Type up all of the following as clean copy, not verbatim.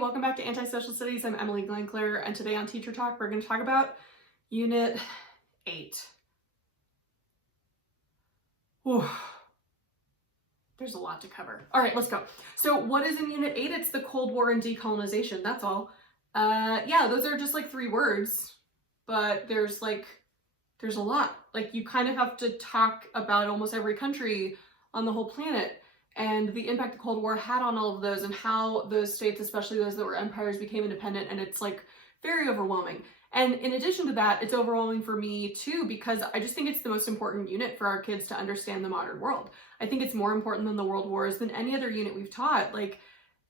welcome back to Anti-Social Studies. I'm Emily Glenclair, and today on Teacher Talk, we're going to talk about Unit 8. Whew. There's a lot to cover. All right, let's go. So what is in Unit 8? It's the Cold War and Decolonization, that's all. Yeah, those are just like 3 words, but there's a lot. Like, you kind of have to talk about almost every country on the whole planet and the impact the Cold War had on all of those and how those states, especially those that were empires, became independent, and it's like very overwhelming. And in addition to that, it's overwhelming for me too, because I just think it's the most important unit for our kids to understand the modern world. I think it's more important than the world wars, than any other unit we've taught. Like,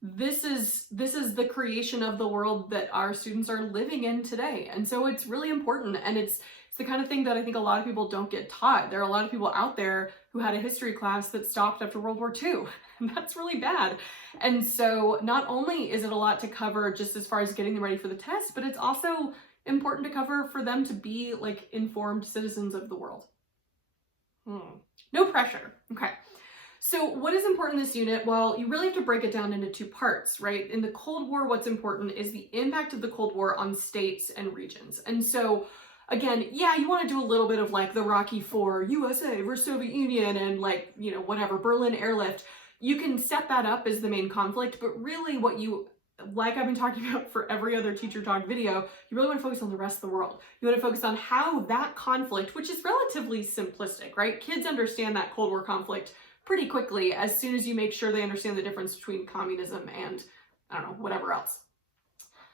this is the creation of the world that our students are living in today. And so it's really important, and it's the kind of thing that I think a lot of people don't get taught. There are a lot of people out there who had a history class that stopped after World War II, and that's really bad. And so not only is it a lot to cover just as far as getting them ready for the test, but it's also important to cover for them to be like informed citizens of the world. No pressure. Okay. So what is important in this unit? Well, you really have to break it down into 2 parts, right? In the Cold War, what's important is the impact of the Cold War on states and regions. And so again, yeah, you want to do a little bit of like the Rocky IV, USA versus Soviet Union, and like, you know, whatever, Berlin airlift. You can set that up as the main conflict, but really what you, like I've been talking about for every other Teacher Talk video, you really want to focus on the rest of the world. You want to focus on how that conflict, which is relatively simplistic, right? Kids understand that Cold War conflict pretty quickly as soon as you make sure they understand the difference between communism and, I don't know, whatever else.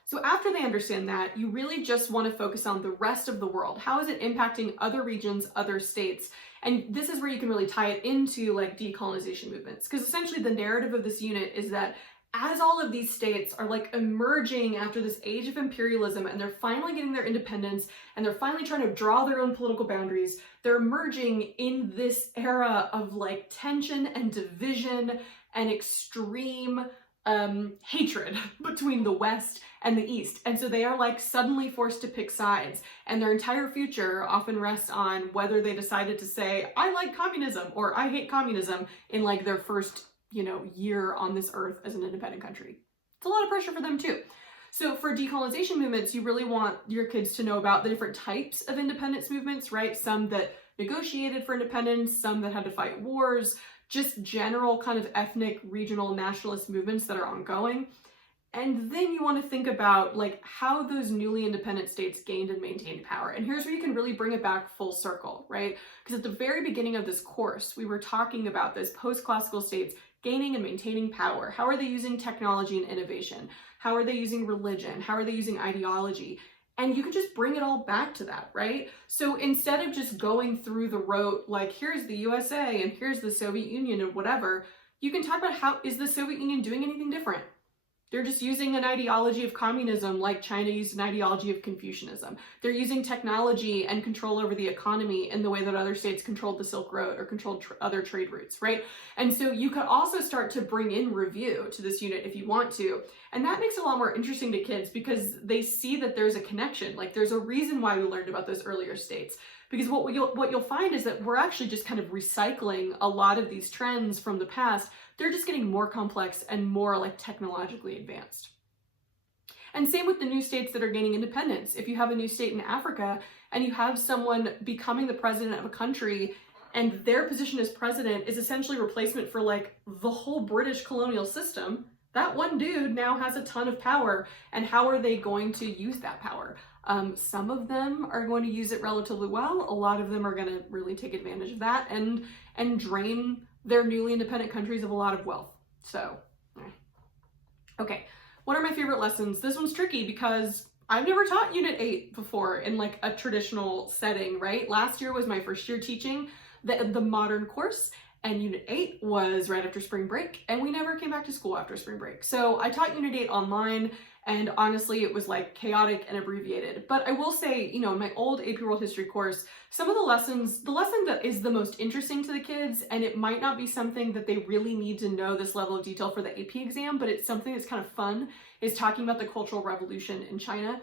So after they understand that, you really just want to focus on the rest of the world. How is it impacting other regions, other states? And this is where you can really tie it into like decolonization movements, because essentially the narrative of this unit is that as all of these states are like emerging after this age of imperialism, and they're finally getting their independence, and they're finally trying to draw their own political boundaries, they're emerging in this era of like tension and division and extreme hatred between the West and the East. And so they are like suddenly forced to pick sides, and their entire future often rests on whether they decided to say, I like communism or I hate communism in like their first, you know, year on this earth as an independent country. It's a lot of pressure for them too. So for decolonization movements, you really want your kids to know about the different types of independence movements, right? Some that negotiated for independence, some that had to fight wars, just general kind of ethnic, regional, nationalist movements that are ongoing. And then you want to think about like how those newly independent states gained and maintained power. And here's where you can really bring it back full circle, right? Because at the very beginning of this course, we were talking about those post-classical states gaining and maintaining power. How are they using technology and innovation? How are they using religion? How are they using ideology? And you can just bring it all back to that, right? So instead of just going through the rote, like here's the USA and here's the Soviet Union and whatever, you can talk about how is the Soviet Union doing anything different? They're just using an ideology of communism like China used an ideology of Confucianism. They're using technology and control over the economy in the way that other states controlled the Silk Road or controlled other trade routes, right? And so you could also start to bring in review to this unit if you want to. And that makes it a lot more interesting to kids because they see that there's a connection. Like there's a reason why we learned about those earlier states. Because what you'll find is that we're actually just kind of recycling a lot of these trends from the past. They're just getting more complex and more like technologically advanced. And same with the new states that are gaining independence. If you have a new state in Africa and you have someone becoming the president of a country and their position as president is essentially replacement for like the whole British colonial system, that one dude now has a ton of power. And how are they going to use that power? Some of them are going to use it relatively well. A lot of them are going to really take advantage of that and drain their newly independent countries of a lot of wealth. So, okay. What are my favorite lessons? This one's tricky because I've never taught Unit 8 before in like a traditional setting, right? Last year was my first year teaching the modern course, and Unit 8 was right after spring break, and we never came back to school after spring break. So I taught Unit 8 online, and honestly, it was like chaotic and abbreviated. But I will say, you know, in my old AP World History course, some of the lessons, the lesson that is the most interesting to the kids, and it might not be something that they really need to know this level of detail for the AP exam, but it's something that's kind of fun, is talking about the Cultural Revolution in China.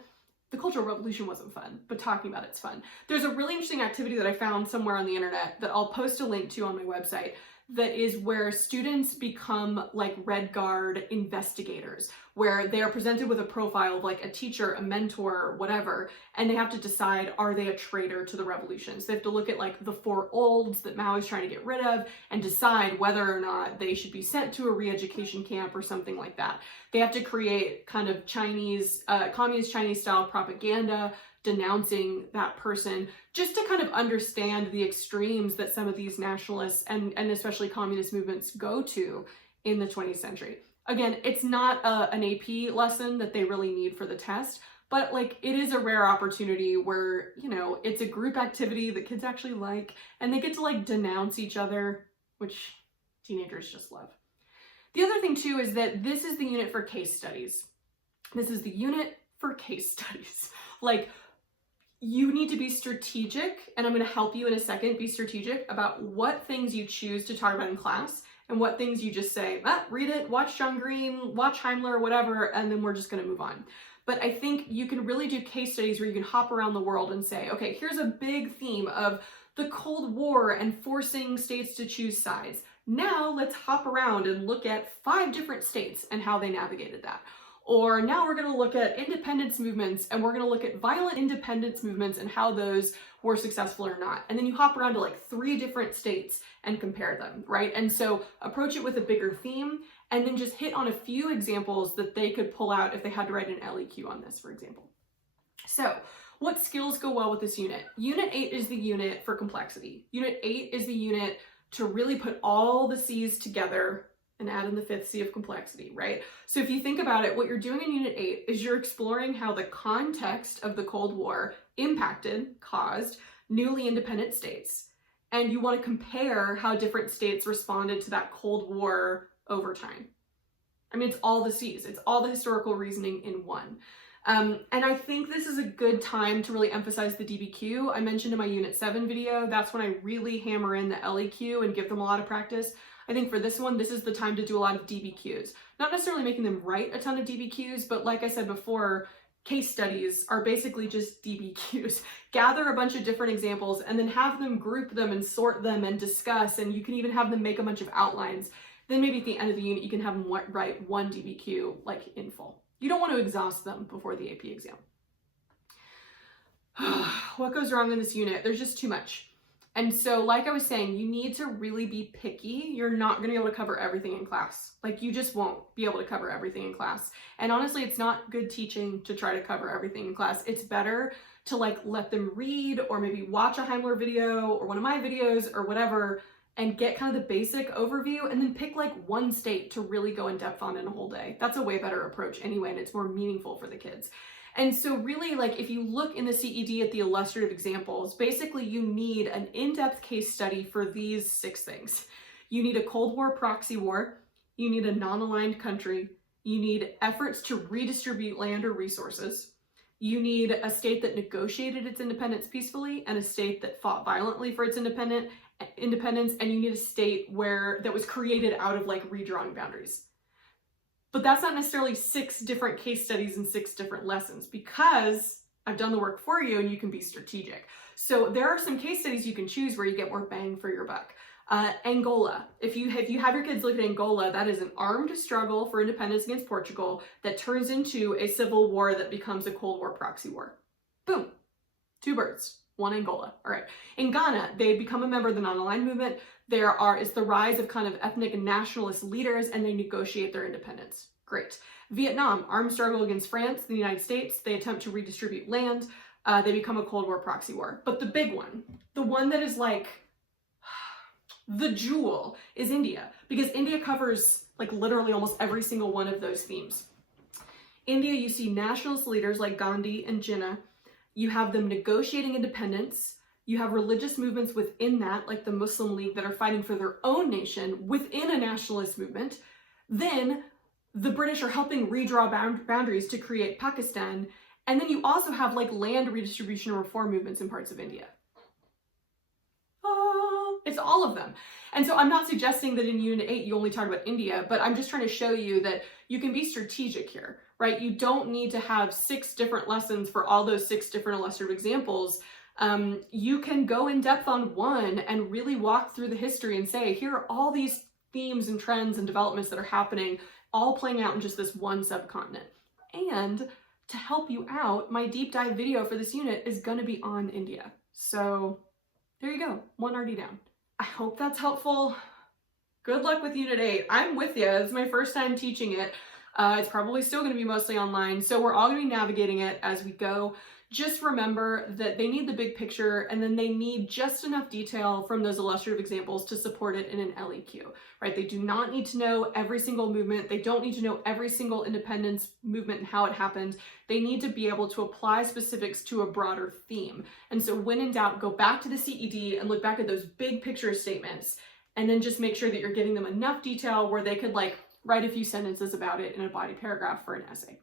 The Cultural Revolution wasn't fun, but talking about it's fun. There's a really interesting activity that I found somewhere on the internet that I'll post a link to on my website that is where students become like Red Guard investigators, where they are presented with a profile of like a teacher, a mentor, whatever, and they have to decide, are they a traitor to the revolution? So they have to look at like the four olds that Mao is trying to get rid of and decide whether or not they should be sent to a re-education camp or something like that. They have to create kind of communist Chinese style propaganda denouncing that person, just to kind of understand the extremes that some of these nationalists and especially communist movements go to in the 20th century. Again, it's not an AP lesson that they really need for the test, but like it is a rare opportunity where, you know, it's a group activity that kids actually like, and they get to like denounce each other, which teenagers just love. The other thing too is that this is the unit for case studies. This is the unit for case studies. Like, you need to be strategic, and I'm going to help you in a second be strategic about what things you choose to talk about in class and what things you just say, read it, watch John Green, watch Heimler, whatever, and then we're just going to move on. But I think you can really do case studies where you can hop around the world and say, okay, here's a big theme of the Cold War and forcing states to choose sides. Now let's hop around and look at 5 different states and how they navigated that. Or now we're going to look at independence movements, and we're going to look at violent independence movements and how those were successful or not. And then you hop around to like 3 different states and compare them, right? And so approach it with a bigger theme, and then just hit on a few examples that they could pull out if they had to write an LEQ on this, for example. So what skills go well with this unit? Unit 8 is the unit for complexity. Unit 8 is the unit to really put all the C's together and add in the 5th C of complexity, right? So if you think about it, what you're doing in Unit 8 is you're exploring how the context of the Cold War caused newly independent states. And you want to compare how different states responded to that Cold War over time. I mean, it's all the C's, it's all the historical reasoning in one. And I think this is a good time to really emphasize the DBQ. I mentioned in my Unit 7 video, that's when I really hammer in the LEQ and give them a lot of practice. I think for this one, this is the time to do a lot of DBQs. Not necessarily making them write a ton of DBQs, but like I said before, case studies are basically just DBQs. Gather a bunch of different examples and then have them group them and sort them and discuss, and you can even have them make a bunch of outlines. Then maybe at the end of the unit, you can have them write one DBQ like in full. You don't want to exhaust them before the AP exam. What goes wrong in this unit? There's just too much. And so, like I was saying, you need to really be picky. You're not going to be able to cover everything in class. Like, you just won't be able to cover everything in class. And honestly, it's not good teaching to try to cover everything in class. It's better to like let them read or maybe watch a Heimler video or one of my videos or whatever and get kind of the basic overview, and then pick like one state to really go in depth on in a whole day. That's a way better approach anyway, and it's more meaningful for the kids. And so really, like, if you look in the CED at the illustrative examples, basically you need an in-depth case study for these 6 things. You need a Cold War proxy war, you need a non-aligned country, you need efforts to redistribute land or resources, you need a state that negotiated its independence peacefully and a state that fought violently for its independence, and you need a state that was created out of like redrawing boundaries. But that's not necessarily 6 different case studies and 6 different lessons, because I've done the work for you and you can be strategic. So there are some case studies you can choose where you get more bang for your buck. Angola. If you have your kids look at Angola, that is an armed struggle for independence against Portugal that turns into a civil war that becomes a Cold War proxy war. Boom. 2 birds. 1 Angola. All right. In Ghana, they become a member of the non-aligned movement. It's the rise of kind of ethnic and nationalist leaders, and they negotiate their independence. Great. Vietnam, armed struggle against France, the United States. They attempt to redistribute land. They become a Cold War proxy war. But the big one, the one that is like the jewel, is India, because India covers like literally almost every single one of those themes. India, you see nationalist leaders like Gandhi and Jinnah. You have them negotiating independence. You have religious movements within that, like the Muslim League, that are fighting for their own nation within a nationalist movement. Then the British are helping redraw boundaries to create Pakistan. And then you also have like land redistribution and reform movements in parts of India. It's all of them. And so I'm not suggesting that in Unit 8 you only talk about India, but I'm just trying to show you that you can be strategic here, right? You don't need to have 6 different lessons for all those 6 different illustrative examples. You can go in depth on one and really walk through the history and say, here are all these themes and trends and developments that are happening all playing out in just this one subcontinent. And to help you out, my deep dive video for this unit is going to be on India. So there you go, 1 RD down. I hope that's helpful. Good luck with Unit 8. I'm with you. It's my first time teaching it. It's probably still going to be mostly online, so we're all going to be navigating it as we go. Just remember that they need the big picture, and then they need just enough detail from those illustrative examples to support it in an LEQ, right? They do not need to know every single movement. They don't need to know every single independence movement and how it happened. They need to be able to apply specifics to a broader theme. And so when in doubt, go back to the CED and look back at those big picture statements, and then just make sure that you're giving them enough detail where they could like write a few sentences about it in a body paragraph for an essay.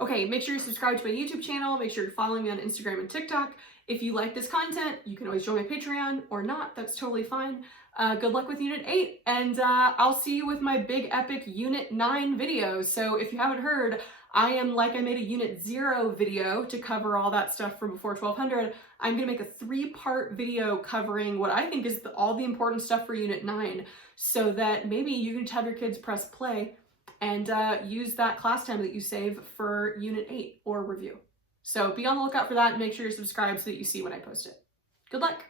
Okay, make sure you subscribe to my YouTube channel. Make sure you're following me on Instagram and TikTok. If you like this content, you can always join my Patreon or not. That's totally fine. Good luck with Unit 8, and I'll see you with my big epic Unit 9 video. So if you haven't heard, I made a Unit 0 video to cover all that stuff from before 1200. I'm gonna make a 3-part video covering what I think is all the important stuff for Unit 9, so that maybe you can just have your kids press play and use that class time that you save for Unit 8 or review. So be on the lookout for that and make sure you're subscribed so that you see when I post it. Good luck.